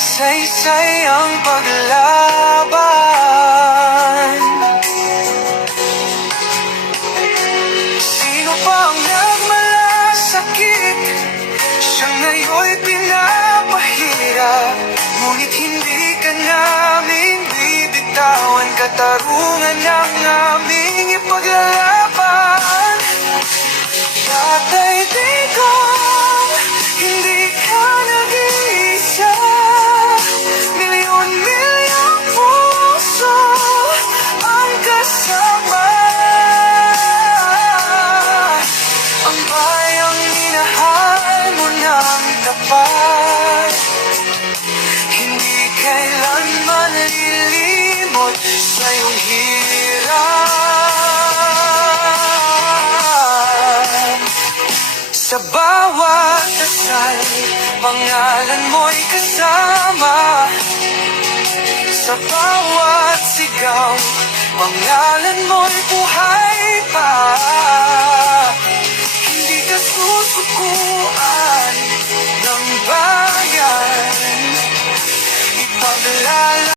Saysay ang paglaban. Sino pa ang nagmalasakit? Siya ngayon'y pinapahirap, ngunit hindi ka namin bibitawan. Katarungan ang aming ipaglalaban. Tatay Digong, hindi ka nag-iisa. Milyon-milyong puso ang kasama. Ang bayang minahal mo ng tapat, hindi kailanman lilimot sa iyong hirap. Sa bawat dasal, pangalan mo'y kasama. Sa bawat sigaw, pangalan mo'y buhay.